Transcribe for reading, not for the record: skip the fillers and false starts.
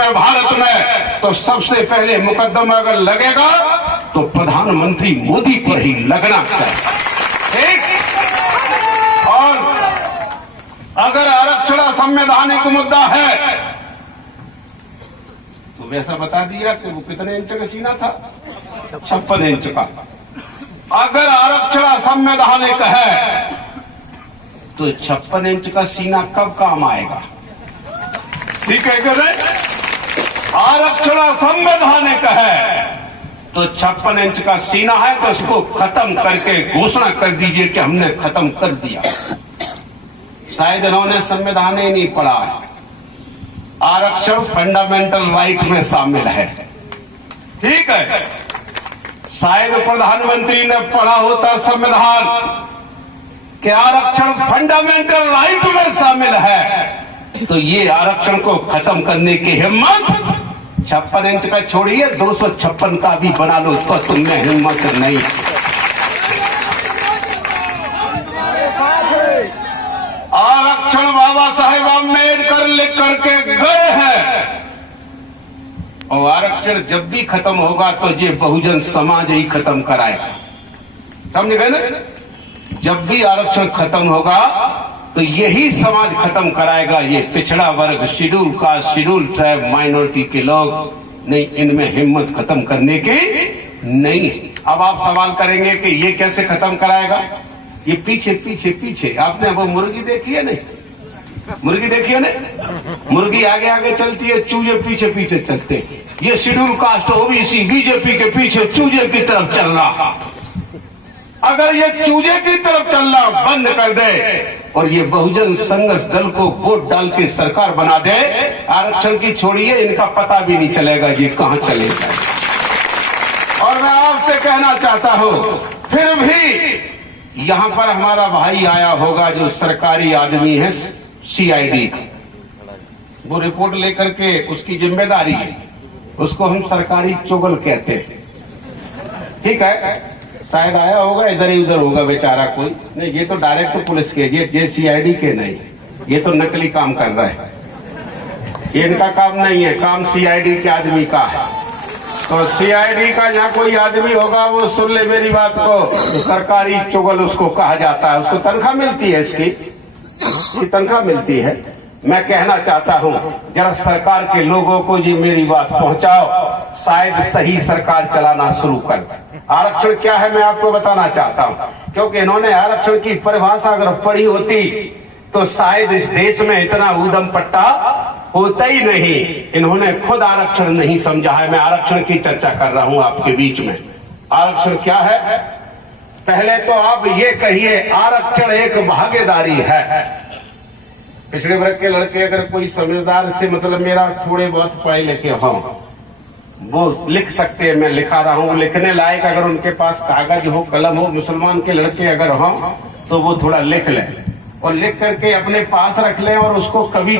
में, भारत में, तो सबसे पहले मुकदमा अगर लगेगा तो प्रधानमंत्री मोदी पर ही लगना चाहिए। ठीक। और अगर आरक्षण संवैधानिक मुद्दा है तो वैसा बता दिया कि वो कितने इंच का सीना था, 56 इंच का। अगर आरक्षण संवैधानिक है तो 56 इंच का सीना कब काम आएगा? ठीक है कि नहीं? आरक्षण संवैधानिक है तो 56 इंच का सीना है तो इसको खत्म करके घोषणा कर दीजिए कि हमने खत्म कर दिया। शायद इन्होंने संविधान ही नहीं पढ़ा है। आरक्षण फंडामेंटल राइट में शामिल है। ठीक है, शायद प्रधानमंत्री ने पढ़ा होता संविधान कि आरक्षण फंडामेंटल राइट में शामिल है तो ये आरक्षण को खत्म करने की हिम्मत 56 इंच का छोड़िए 256 का भी बना लो तो तुमने हिम्मत नहीं। आरक्षण बाबा साहेब अम्बेडकर लिख करके गए हैं और आरक्षण जब भी खत्म होगा तो ये बहुजन समाज ही खत्म कराएगा। समझ गए ना? जब भी आरक्षण खत्म होगा तो यही समाज खत्म कराएगा। ये पिछड़ा वर्ग, schedule caste, schedule tribe, minority के लोग नहीं, इनमें हिम्मत खत्म करने की नहीं है। अब आप सवाल करेंगे कि ये कैसे खत्म कराएगा? ये पीछे पीछे पीछे, आपने वो मुर्गी देखी है नहीं? मुर्गी देखी है नहीं? मुर्गी आगे आगे चलती है, चूजे पीछे पीछे चलते हैं। ये शेड्यूल कास्ट, ओबीसी, बीजेपी के पीछे चूजे की तरफ चल रहा। अगर ये चूजे की तरफ चलना बंद कर दे और ये बहुजन संघर्ष दल को वोट डाल के सरकार बना दे, आरक्षण की छोड़िए, इनका पता भी नहीं चलेगा ये कहां चलेगा। और मैं आपसे कहना चाहता हूं, फिर भी यहां पर हमारा भाई आया होगा जो सरकारी आदमी है, सीआईडी का, वो रिपोर्ट लेकर के उसकी जिम्मेदारी है, उसको हम सरकारी चुगल कहते हैं। ठीक है, शायद आया होगा, इधर ही उधर होगा बेचारा कोई नहीं। ये तो डायरेक्ट पुलिस के, ये सीआईडी के नहीं, ये तो नकली काम कर रहा है। ये इनका काम नहीं है, काम सीआईडी के आदमी का है। तो सीआईडी का जहाँ कोई आदमी होगा वो सुन ले मेरी बात को, तो सरकारी चुगल उसको कहा जाता है। उसको तनख्वाह मिलती है, इसकी तनख्वाह मिलती है। मैं कहना चाहता हूँ जरा सरकार के लोगों को जी मेरी बात पहुंचाओ, शायद सही सरकार चलाना शुरू कर। आरक्षण क्या है मैं आपको बताना चाहता हूँ, क्योंकि इन्होंने आरक्षण की परिभाषा अगर पढ़ी होती तो शायद इस देश में इतना ऊधम पट्टा होता ही नहीं। इन्होंने खुद आरक्षण नहीं समझा है। मैं आरक्षण की चर्चा कर रहा हूँ आपके बीच में। आरक्षण क्या है? पहले तो आप ये कहिए आरक्षण एक भागीदारी है। पिछड़े वर्ग के लड़के अगर कोई समझदार से, मतलब मेरा थोड़े बहुत पढ़े लिखे हों, वो लिख सकते हैं, मैं लिखा रहा हूँ, लिखने लायक अगर उनके पास कागज हो, कलम हो, मुसलमान के लड़के अगर हों तो वो थोड़ा लिख लें और लिख करके अपने पास रख लें और उसको कभी